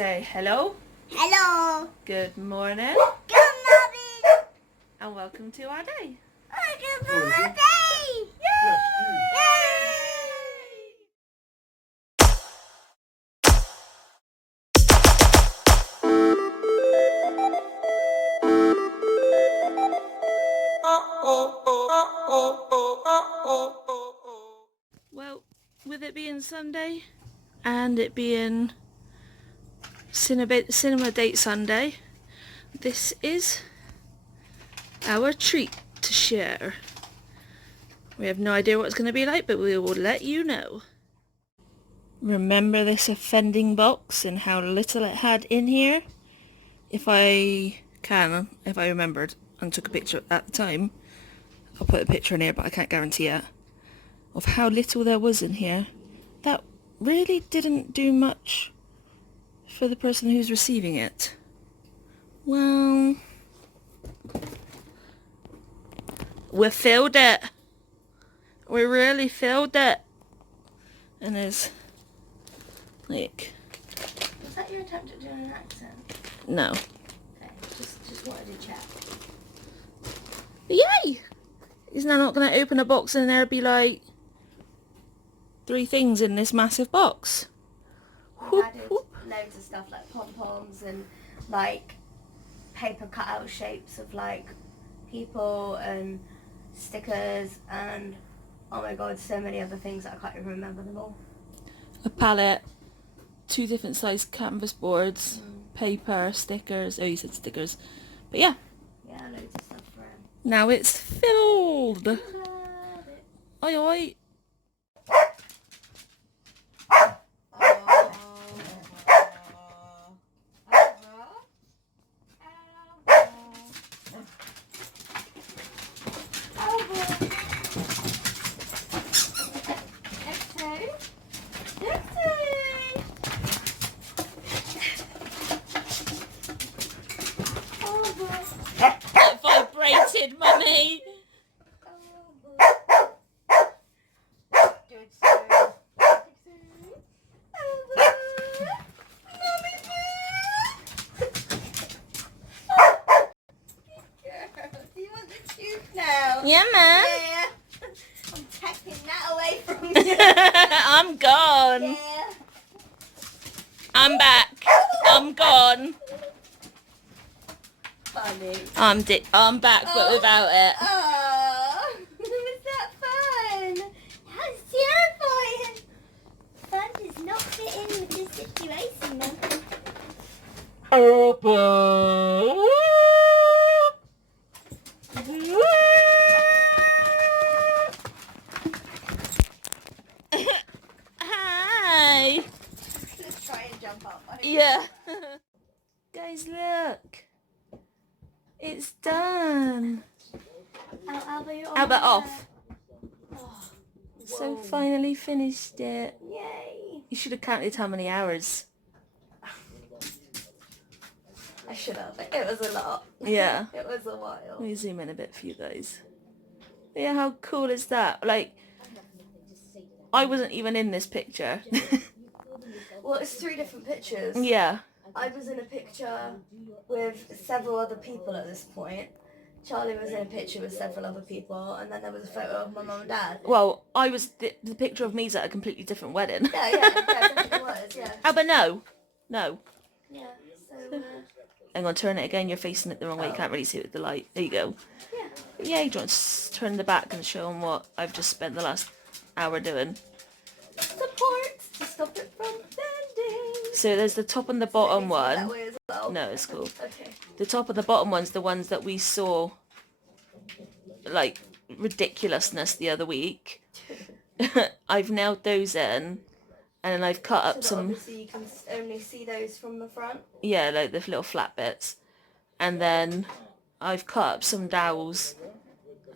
Say hello. Hello. Good morning. Good morning. And welcome to our day. Good morning. Yay! Well, with it being Sunday and it being cinema date Sunday, this is our treat to share. We have no idea what it's going to be like, but we will let you know. Remember this offending box and how little it had in here? If I remembered and took a picture at the time, I'll put a picture in here, but I can't guarantee it, of how little there was in here. That really didn't do much for the person who's receiving it. Well, we filled it. We really filled it. And there's, like... Was that your attempt at doing an accent? No. Okay, just wanted to check. But yay! Isn't I not going to open a box and there'll be like 3 things in this massive box? We added loads of stuff like pom-poms and like paper cutout shapes of like people and stickers and oh my god, so many other things that I can't even remember them all. A palette, 2 different size canvas boards, paper, stickers. Oh, you said stickers. But yeah. Yeah, loads of stuff for him. Now it's filled. Oi oi. It vibrated, mummy. Yeah, man. Yeah. I'm taking that away from you. I'm gone. Yeah. I'm back. I'm gone. Funny. I'm back, but without it. Oh, was that fun? That was terrifying. Fun does not fit in with this situation, man. Hi. Let's try and jump up. Yeah. Guys, look. It's done. Albert off. Oh, So finally finished it. yay. You should have counted how many hours. I should have. It was a lot. Yeah. It was a while. Let me zoom in a bit for you guys. But yeah, how cool is that? Like, I wasn't even in this picture. Well, it's 3 different pictures. Yeah. I was in a picture with several other people at this point. Charlie was in a picture with several other people, and then there was a photo of my mum and dad. Well, I was the picture of me's at a completely different wedding. Yeah, definitely was, yeah. Oh, but no. Yeah, so, Hang on, turn it again. You're facing it the wrong way. You can't really see it with the light. There you go. yeah. But yeah, you want to turn the back and show them what I've just spent the last hour doing. Support to stop it from bending. So there's the top and the bottom That one. way as well. No, it's cool. Okay. The top and the bottom one's the ones that we saw, like, ridiculousness the other week. I've nailed those in, and then I've cut up So some... obviously you can only see those from the front. Yeah, like the little flat bits. And then I've cut up some dowels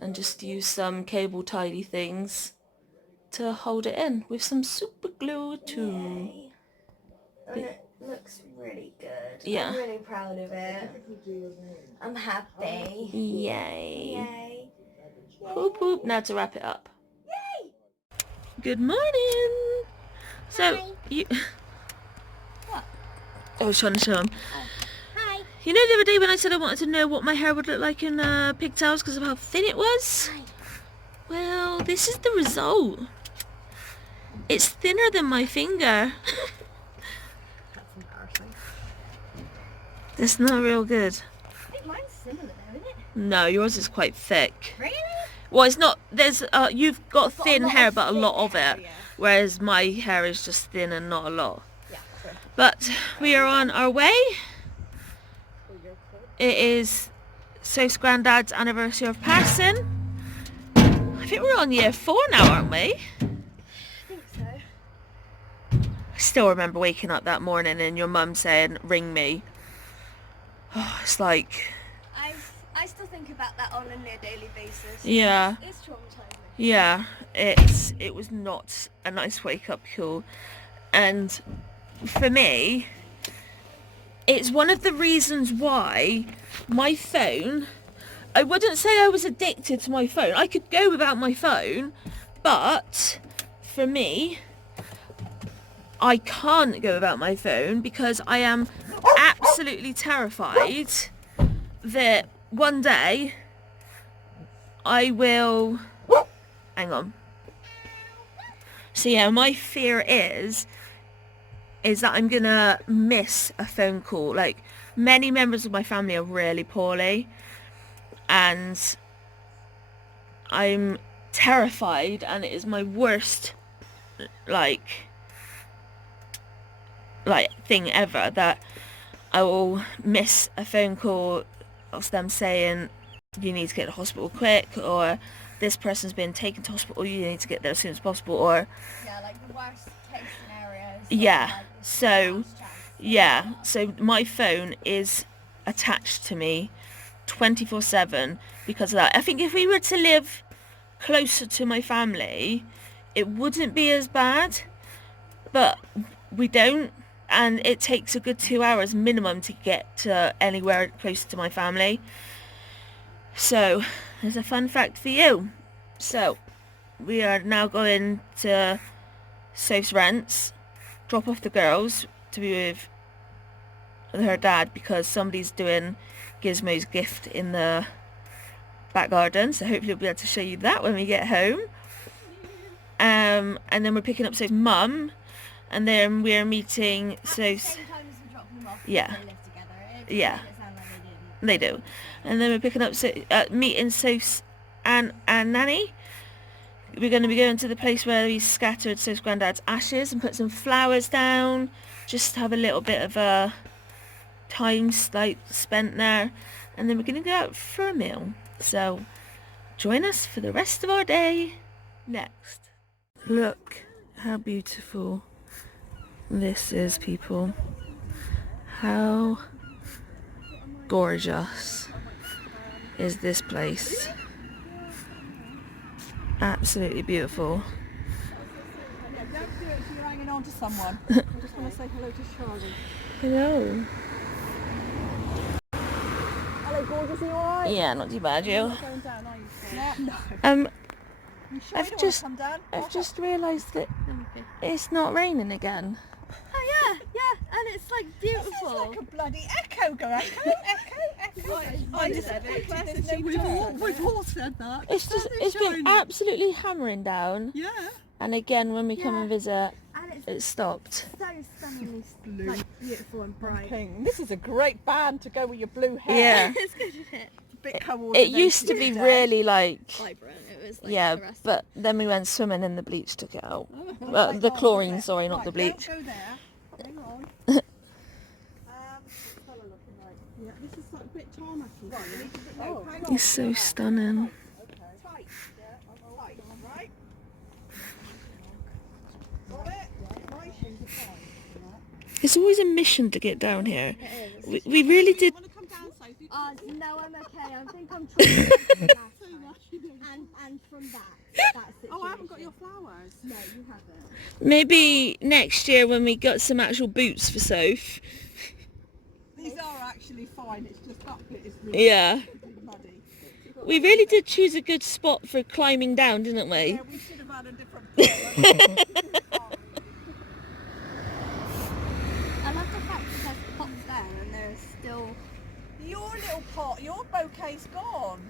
and just used some cable tidy things to hold it in with some super glue too. Yay. And it looks really good. Yeah. I'm really proud of it. I'm happy. Yay. Yay. Poop poop. Now to wrap it up. Yay. Good morning. So Hi. you What? I was trying to show him. Hi. You know the other day when I said I wanted to know what my hair would look like in pigtails because of how thin it was? Hi. Well, this is the result. It's thinner than my finger. That's embarrassing. That's not real good. I think mine's similar though, isn't it? No, yours is quite thick. Really? Well, it's not, there's, you've got Got a thin lot hair, of but a thick lot of hair, it. yeah. Whereas my hair is just thin and not a lot. Yeah, true. But we are on our way. It is Soph's Grandad's anniversary of passing. I think we're on year 4 now, aren't we? I think so. I still remember waking up that morning and your mum saying, ring me. Oh, it's like... I still think about that on a near daily basis. Yeah. It's traumatizing. Yeah, it was not a nice wake up call. And for me, it's one of the reasons why my phone, I wouldn't say I was addicted to my phone. I could go without my phone, but for me, I can't go without my phone because I am absolutely terrified that one day I will... Hang on. So yeah, my fear is that I'm gonna miss a phone call. Like, many members of my family are really poorly and I'm terrified, and it is my worst like thing ever that I will miss a phone call of them saying you need to get to hospital quick, or this person's been taken to hospital, you need to get there as soon as possible, or Yeah, like the worst case scenario. Yeah, Like, so last chance. yeah, so my phone is attached to me 24/7 because of that. I think if we were to live closer to my family, it wouldn't be as bad, but we don't, and it takes a good 2 hours minimum to get to anywhere closer to my family. So there's a fun fact for you. So we are now going to Soph's Rents, drop off the girls to be with her dad because somebody's doing Gizmo's gift in the back garden, so hopefully we'll be able to show you that when we get home. And then we're picking up Soph's mum, and then we're meeting At the Soph's... same time as we drop them off, Yeah. they live together. It Yeah. doesn't sound like they didn't. They do. And then we're picking up, meeting Soph's and Nanny. We're going to be going to the place where we scattered Soph's Grandad's ashes and put some flowers down, just to have a little bit of a time spent there. And then we're going to go out for a meal. So join us for the rest of our day next. Look how beautiful this is, people. How gorgeous is this place? Absolutely beautiful. Yeah, don't do it if you're hanging on to someone. I just want to say hello to Charlie. Hello. Hello, gorgeous, are you alright? Yeah, not too bad, You're you. not going down, are you? Yeah. No. You sure I've you don't just- want to come down? I've just realised that it's not raining again. Oh yeah, and it's like This beautiful. is like a bloody echo go echo. I just said it. We've all said that. It's been absolutely hammering down, Yeah. and again when we come and visit, And it's it stopped. so stunningly Blue. like beautiful and bright. Pink. This is a great band to go with your blue hair. Yeah. It's good, isn't it? Bit It coordinated used to be today. really like, Vibrant. It was like yeah, the rest. but then we went swimming and the bleach took it out. Right, The oh, chlorine, okay. sorry, not Right, the bleach. Don't go there. Hang on. What's colour looking like? Yeah, this is like a bit tarmacy. Right, we need to hang on. It's so stunning. Okay. Tight. Yeah, tight. Right. Got it? Nice. It's always a mission to get down here. It is. We really did. Want to come down, Sophie? No, I'm okay. I think I'm trying to from last time. And from that situation. Oh, I haven't got your flowers. No, you haven't. Maybe next year when we got some actual boots for Soph. These are actually fine. It's just that bit is really Yeah. muddy. We really did choose a good spot for climbing down, didn't we? Yeah, we should have had a different colour. I love the fact that there's Your little pot, your bouquet's gone.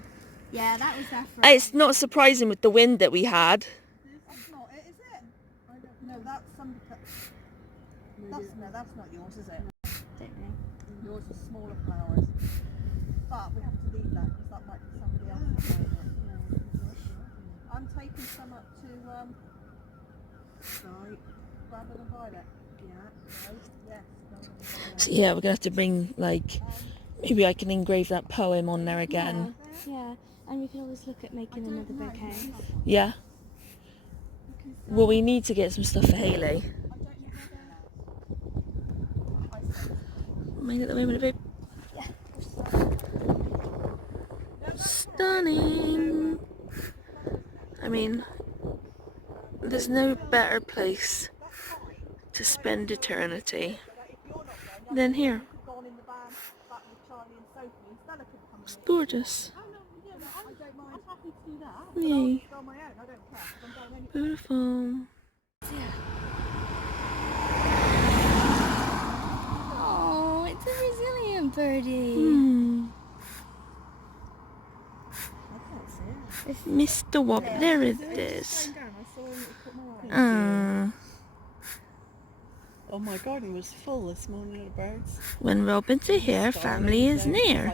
Yeah, that was there for... It's not surprising with the wind that we had. That's not it, is it? I don't know. That's somebody... That's not yours, is it? Don't know. Yours is smaller flowers. But we have to leave that because that might be somebody else's favourite. I'm taking some up to Grandad and Violet. Yeah. No. Yes. So yeah, we're gonna have to bring like, maybe I can engrave that poem on there again. Yeah, and we can always look at making another bouquet. Yeah. Well, we need to get some stuff for Hayley. Mind at the moment, babe. Yeah. Stunning. I mean, there's no better place to spend eternity than here. It's gorgeous. Yay. Beautiful. Oh, it's a resilient birdie. Mr. Wob, there it is. Oh, my garden was full this morning of birds. When robins are here, family is near.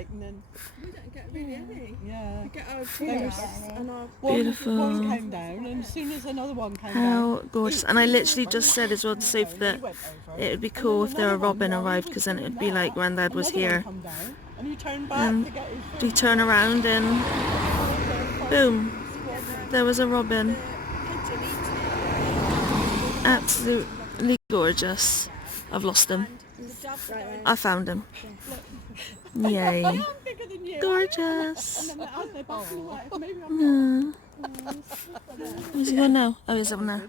We don't get really any. Yeah. We get our Beautiful. One came down, and as soon as another one came How down... gorgeous. And I literally just said as well to Soph that it would be cool if there were robin arrived, because then it would be like Grandad was here. And you turn back to get his food. We turn around and boom, there was a robin. Absolutely gorgeous. I've lost him. I found him. Yay. Gorgeous. Where's he going now? Oh, he's up there.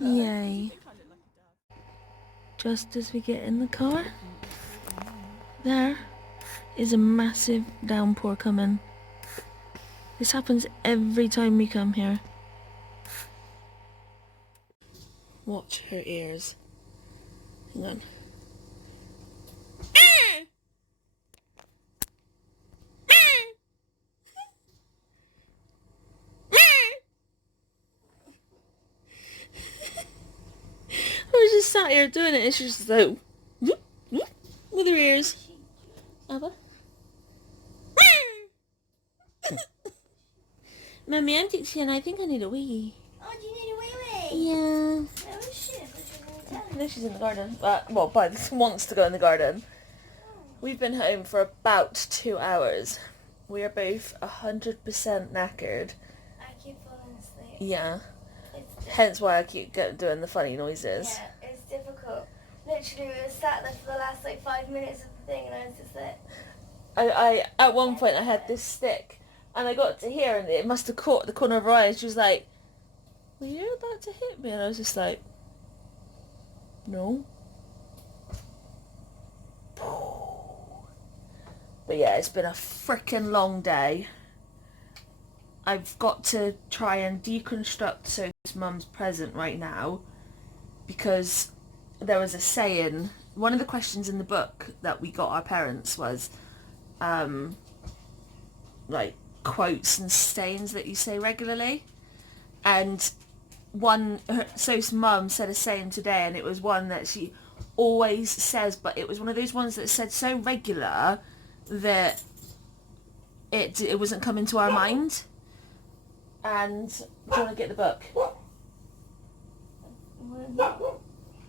Yay. Just as we get in the car, there is a massive downpour coming. This happens every time we come here. Watch her ears. Hang on. I was just sat here doing it and she's just like whoop, whoop, with her ears. Abba? Mummy, I'm teaching. I think I need a wee. Oh, do you need a wee-wee? Yeah. Oh, shit. No, she's in the garden. But wants to go in the garden. We've been home for about 2 hours. We are both 100% knackered. I keep falling asleep. Yeah. Hence why I keep doing the funny noises. Yeah, it's difficult. Literally, we were sat there for the last 5 minutes of the thing, and I was just like... I at one point I had this stick, and I got to here, and it must have caught the corner of her eye, and she was like, "Were you about to hit me?" And I was just like, "No." But yeah, it's been a frickin' long day. I've got to try and deconstruct Soph's mum's present right now, because there was a saying, one of the questions in the book that we got our parents was, like, quotes and sayings that you say regularly. And Soph's mum said a saying today, and it was one that she always says, but it was one of those ones that said so regular that it wasn't coming to our mind. And do you want to get the book?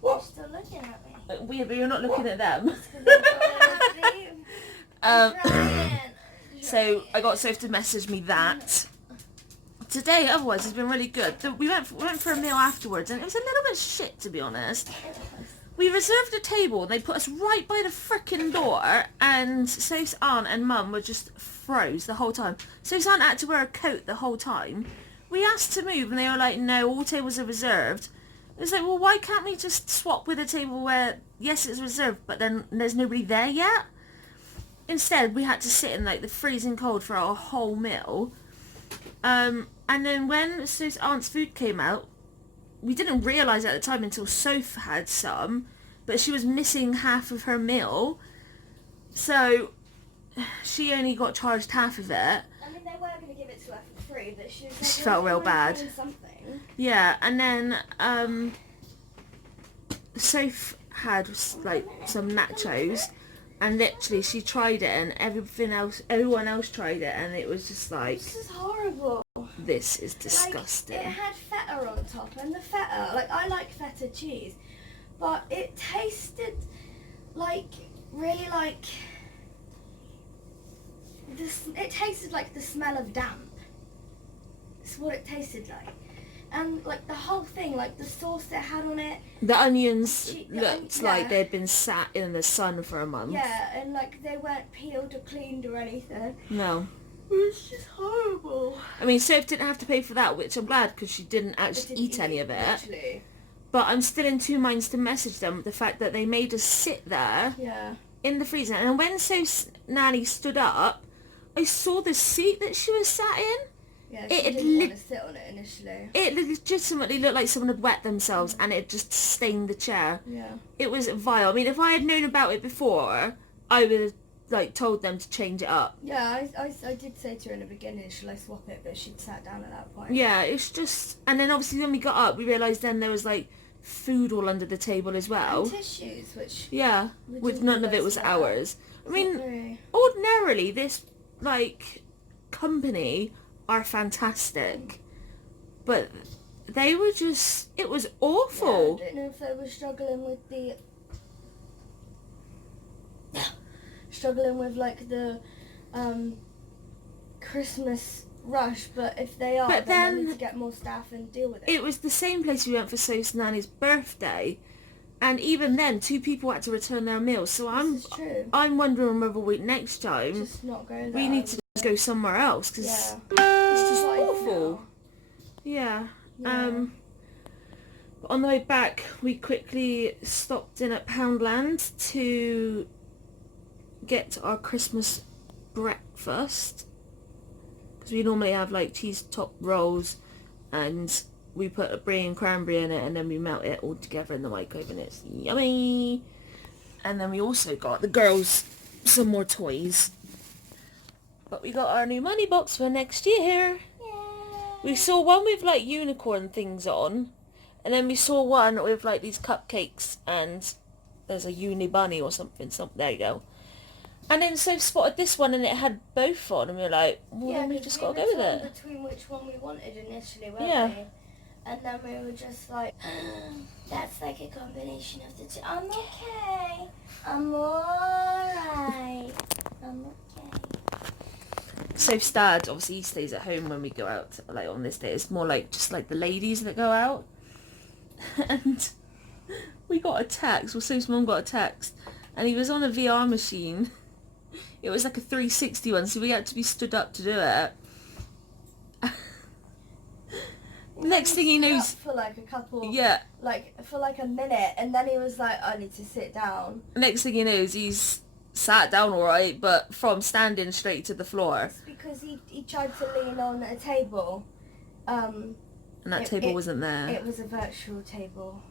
You're still looking at me. But you're not looking at them. So I got Soph to message me that. Today, otherwise, has been really good. We went for a meal afterwards, and it was a little bit shit, to be honest. We reserved a table, and they put us right by the frickin' door, and Soph's aunt and mum were just froze the whole time. Soph's aunt had to wear a coat the whole time. We asked to move, and they were like, "No, all tables are reserved." It was like, well, why can't we just swap with a table where, yes, it's reserved, but then there's nobody there yet? Instead, we had to sit in the freezing cold for our whole meal. And then when Soph's aunt's food came out, we didn't realise at the time until Soph had some, but she was missing half of her meal. So she only got charged half of it. I mean, they were going to give it to her for free, but she was like, She felt real bad. Something. Yeah, and then Soph had like some nachos, and literally she tried it, and everyone else tried it, and it was just like, this is horrible. This is disgusting. Like, it had feta on top, and the feta, like, I like feta cheese, but it tasted like really like this. It tasted like the smell of damp. It's what it tasted like. And like the whole thing, like the sauce it had on it. The onions looked like they'd been sat in the sun for a month. Yeah, and like they weren't peeled or cleaned or anything. No. It was just horrible. I mean, Soph didn't have to pay for that, which I'm glad, because she didn't actually eat any of it. Literally. But I'm still in two minds to message them with the fact that they made us sit there in the freezer. And when Soph's nanny stood up, I saw the seat that she was sat in. Yeah, she didn't want to sit on it initially. It legitimately looked like someone had wet themselves and it just stained the chair. Yeah. It was vile. I mean, if I had known about it before, I would have like told them to change it up. Yeah, I did say to her in the beginning, shall I swap it? But she'd sat down at that point. Yeah, it's just... And then obviously when we got up, we realised then there was like food all under the table as well. And tissues, which... Yeah, which none of it was ours. I mean, really. Ordinarily this like company are fantastic, but they were just... It was awful. Yeah, I don't know if they were struggling with the... struggling with like the Christmas rush, but if they are, then they need to get more staff and deal with it. It was the same place we went for Soph's nanny's birthday, and even then 2 people had to return their meals, so I'm wondering whether next time just not go there. We need to just go somewhere else, because it's just awful. Yeah. But on the way back we quickly stopped in at Poundland to get our Christmas breakfast, because we normally have like cheese top rolls and we put a brie and cranberry in it and then we melt it all together in the microwave and it's yummy. And then we also got the girls some more toys, but we got our new money box for next year. Yay. We saw one with like unicorn things on, and then we saw one with like these cupcakes and there's a uni bunny or something. There you go. And then Soph spotted this one and it had both on, and we were like, well, then we just got to go with it. Between which one we wanted initially, weren't we? And then we were just like, that's like a combination of the two. I'm okay. I'm alright. I'm okay. Soph's dad, obviously, he stays at home when we go out, like on this day. It's more like just like the ladies that go out. And we got a text, well, Soph's mum got a text, and he was on a VR machine. It was like a 360 one, so we had to be stood up to do it. Next thing he knows... For like a couple... Yeah. Like, for like a minute, and then he was like, I need to sit down. Next thing he knows, he's sat down alright, but from standing straight to the floor. It's because he tried to lean on a table. And that table wasn't there. It was a virtual table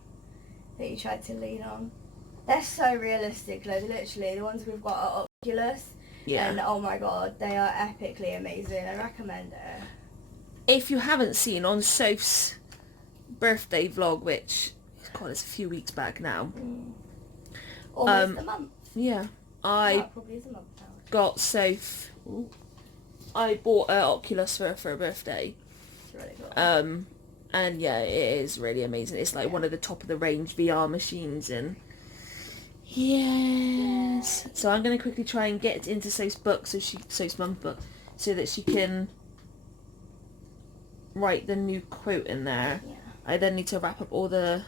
that he tried to lean on. They're so realistic, like, literally. The ones we've got are Oculus. Yeah. And oh my god, they are epically amazing. I recommend it. If you haven't seen on Soph's birthday vlog, which, God, it's a few weeks back now. Almost a month. Yeah. Probably is a month now. Got Soph. I bought an Oculus for her for her birthday. It's really cool. And yeah, it is really amazing. It's like one of the top of the range VR machines, and yes. So I'm gonna quickly try and get into Soph's book, Soph's mum's book, so that she can write the new quote in there. Yeah. I then need to wrap up all the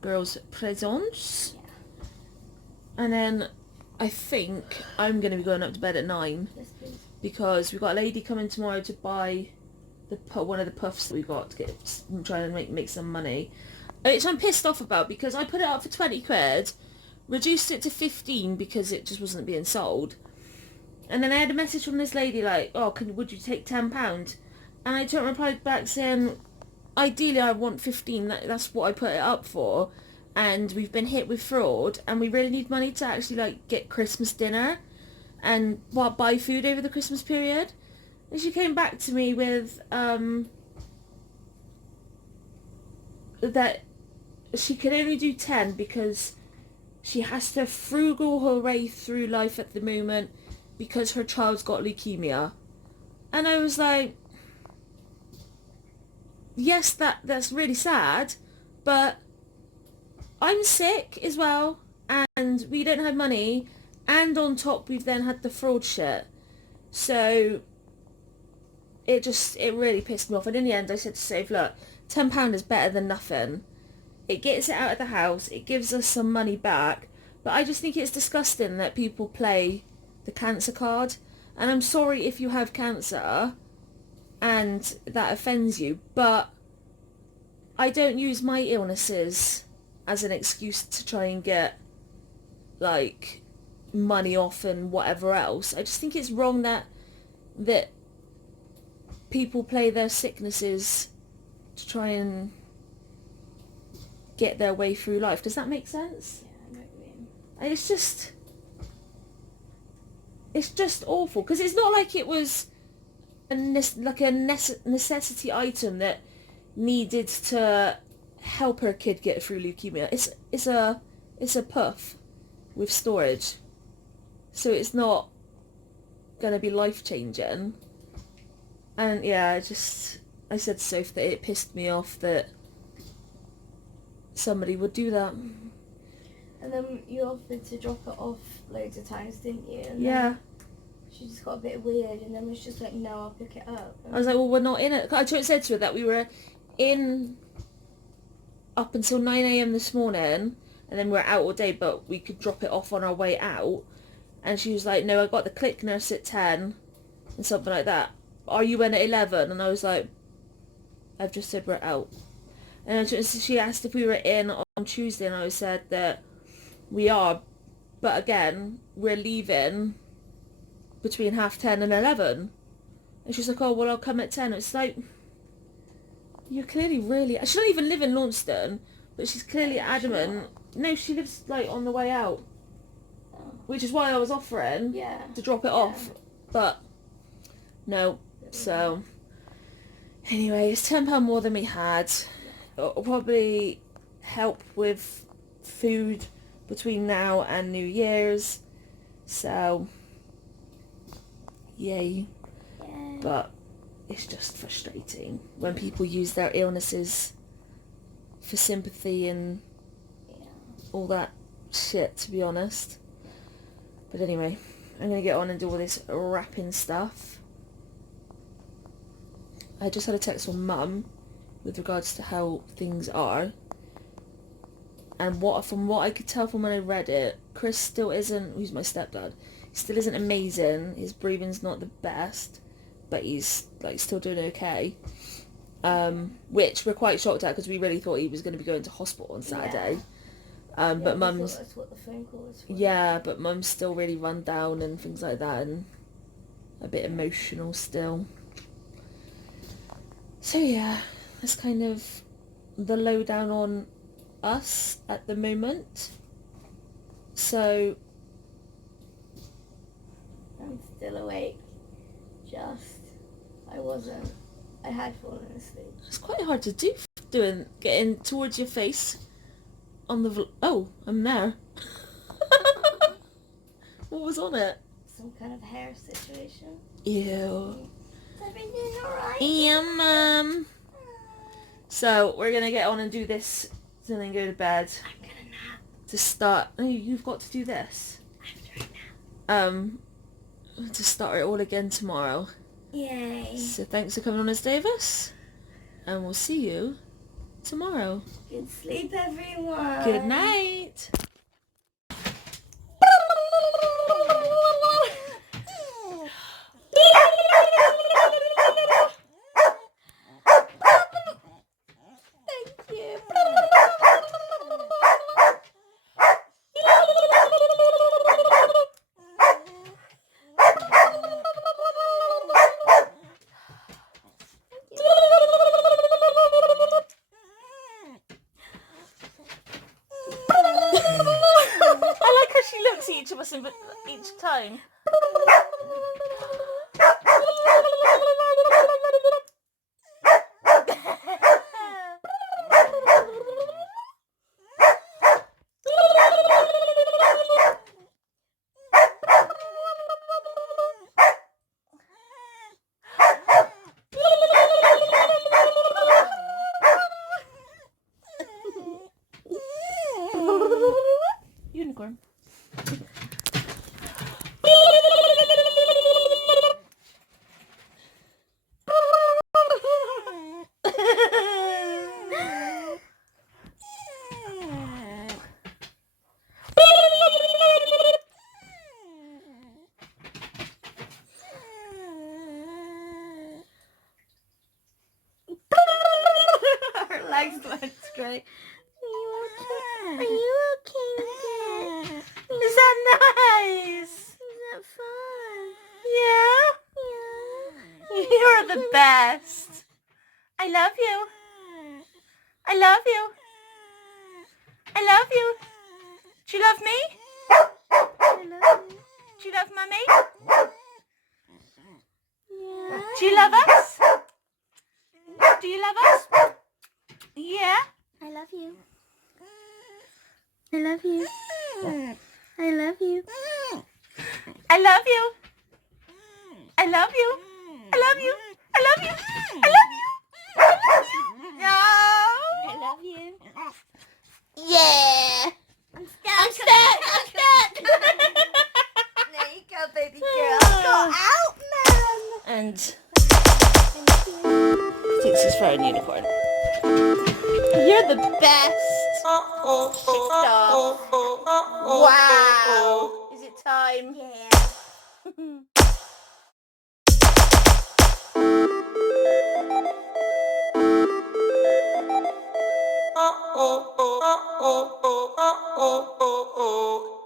girls' presents. Yeah. And then I think I'm going to be going up to bed at 9. Yes, please. Because we've got a lady coming tomorrow to buy one of the puffs that we got to get, trying to make some money. Which I'm pissed off about, because I put it up for 20 quid, reduced it to 15 because it just wasn't being sold. And then I had a message from this lady like, oh, would you take £10? And I replied back saying, ideally I want 15, that's what I put it up for, and we've been hit with fraud and we really need money to actually like get Christmas dinner. and buy food over the Christmas period. And she came back to me with that she can only do 10 because she has to frugal her way through life at the moment because her child's got leukemia. And I was like, yes, that's really sad, but I'm sick as well, and we don't have money, and on top we've then had the fraud shit. So it really pissed me off. And in the end I said to Soph, look, £10 is better than nothing. It gets it out of the house, it gives us some money back, but I just think it's disgusting that people play the cancer card. And I'm sorry if you have cancer and that offends you, but I don't use my illnesses as an excuse to try and get like money off and whatever else. I just think it's wrong that people play their sicknesses to try and get their way through life. Does that make sense? Yeah, I know what you mean. And it's just awful, because it's not like it was a necessity item that needed to help her kid get through leukemia. It's a puff with storage, so it's not gonna be life changing. And yeah, I said to Soph that it pissed me off that somebody would do that. And then you offered to drop it off loads of times, didn't you? And Yeah. She just got a bit weird, and then was just like, no, I'll pick it up. And I was like, well, we're not in it. I said to her that we were in up until 9 a.m. this morning, and then we were out all day, but we could drop it off on our way out. And she was like, no, I got the click nurse at 10 and something like that. Are you in at 11? And I was like, I've just said we're out. And she asked if we were in on Tuesday, and I said that we are, but again, we're leaving between 10:30 and 11. And she's like, oh, well, I'll come at 10. It's like, you're clearly really... She don't even live in Launceston, but she's clearly adamant. No, she lives like on the way out, which is why I was offering to drop it off, but no. So anyway, it's £10 more than we had. It'll probably help with food between now and New Year's, so yay. But it's just frustrating when people use their illnesses for sympathy and all that shit, to be honest. But anyway, I'm going to get on and do all this wrapping stuff. I just had a text from Mum with regards to how things are. And from what I could tell from when I read it, Chris still isn't, who's my stepdad, he still isn't amazing. His breathing's not the best, but he's like still doing okay. Which we're quite shocked at, because we really thought he was going to be going to hospital on Saturday. But Mum's... That's what the phone call was for. Yeah, but Mum's still really run down and things like that, and a bit emotional still. So yeah, that's kind of the lowdown on us at the moment. So I'm still awake. I wasn't. I had fallen asleep. it's quite hard to do, getting towards your face on the oh, I'm there. What was on it? Some kind of hair situation. Ew. Is everything alright? Yeah, Mum. So we're gonna get on and do this and then go to bed. I'm gonna nap. To start, oh, you've got to do this. After a nap. To start it all again tomorrow. Yay. So thanks for coming on as Davis, and we'll see you tomorrow. Good sleep, everyone. Good night. person but each time. Unicorn. Her legs went straight. Are you okay? Is that nice? Is that fun? Yeah? Yeah. You're the best. I love you. I love you. I love you. Do you love me? I love you. Do you love Mummy? Yeah. Do you love us? Do you love us? Yeah? I love you. I love you. I love you. I love you. I love you. I love you. I love you. I love you. I love you. No. I love you. Yeah. I'm stuck. I'm stuck. I'm stuck. There you go, baby girl. Go out, man. And thinks he's throwing unicorn. You're the best. Stop. Wow. Is it time? Yeah. Oh, oh, oh, oh, oh, oh, oh, oh, oh.